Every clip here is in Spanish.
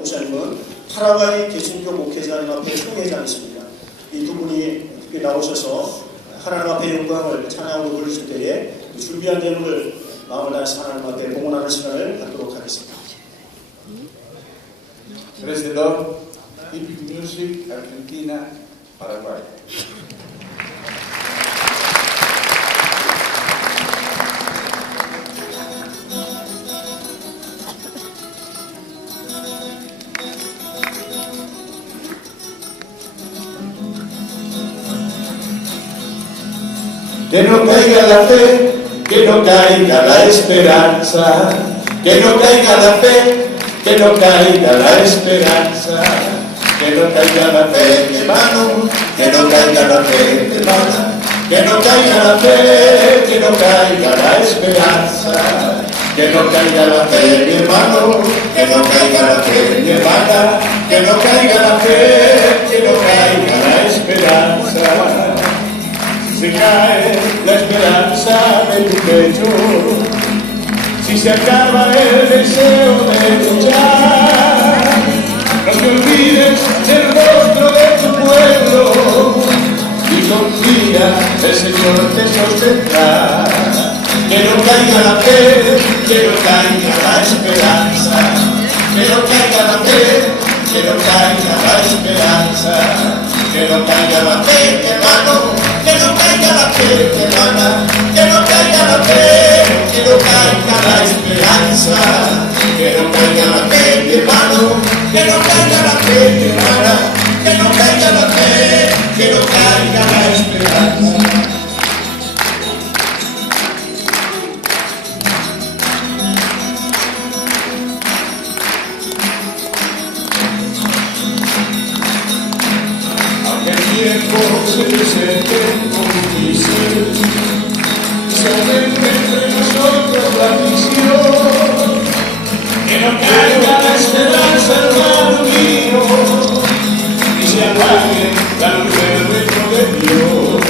목사님은 파라과이 개신교 목회자님 앞에 총회장이십니다. 이 두 분이 특별히 나오셔서 하나님 앞에 영광을 찬양으로 돌리실 때에 준비한 제목을 마음을 다해서 하나님 앞에 봉헌하는 시간을 갖도록 하겠습니다. Praise the Lord. Hip Music, Argentina, Paraguay. Que no caiga la fe, que no caiga la esperanza, que no caiga la fe, que no caiga la esperanza, que no caiga la fe, hermano, que no caiga la fe, hermana, que no caiga la fe, que no caiga la esperanza, que no caiga la fe, mi hermano, que no caiga la fe, mi hermana, que no caiga la fe, que no caiga la esperanza. Si se cae la esperanza de tu pecho, si se acaba el deseo de luchar, no te olvides del rostro de tu pueblo y confía, el Señor te sostendrá. Que no caiga la fe, que no caiga la esperanza, que no caiga la fe, que no caiga la esperanza, que no caiga la fe, hermano, que no caiga la fe, hermana, que no caiga la fe, que no caiga la esperanza, que no caiga la fe, hermano, que no caiga la fe, hermana, que no caiga la fe, que no caiga la esperanza. Aunque el tiempo se presente como difícil, se aumente entre nosotros la visión, que no caiga la esperanza, hermano mío, y se apague la luz del reino de Dios.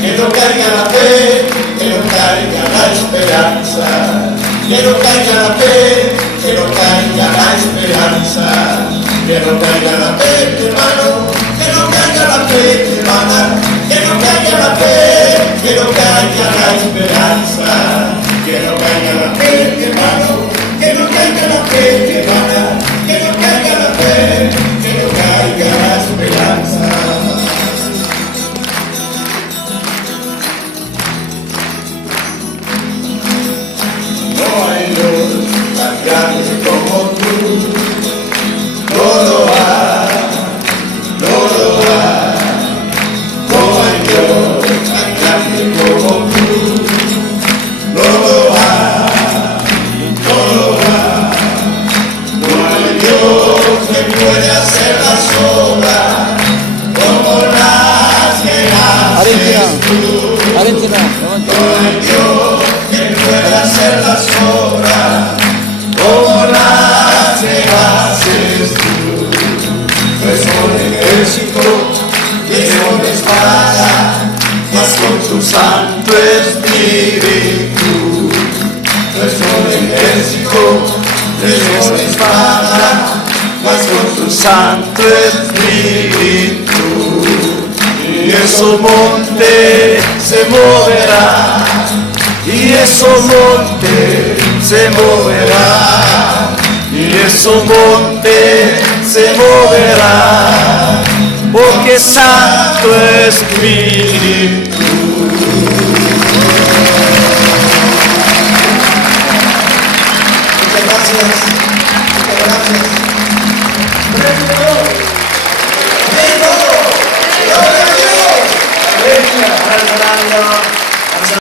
Que no caiga la fe, que no caiga la esperanza, que no caiga la fe, que no caiga la esperanza, que no caiga la fe, hermano, que no caiga la fe, hermana, que no caiga la fe, que no caiga la esperanza, que no caiga la fe, hermano, que no caiga la fe, hermana, que no caiga la fe, que no caiga la esperanza. No hay Dios tan grande como tú, no lo hay, no lo hay. No hay Dios tan grande como tú, no lo hay, no lo hay. No hay Dios que pueda hacer las obras como las que haces tú. Argentina, No hay Dios que pueda hacer las obras como las que haces tú. No es con ejército, ni es con espada, mas con tu Santo Espíritu. No es con ejército, ni es con espada, mas con tu Santo Espíritu. Y esos montes se moverá, y esos montes se moverá, y esos montes se moverá, porque Santo Espíritu. Muchas gracias. Muchas gracias.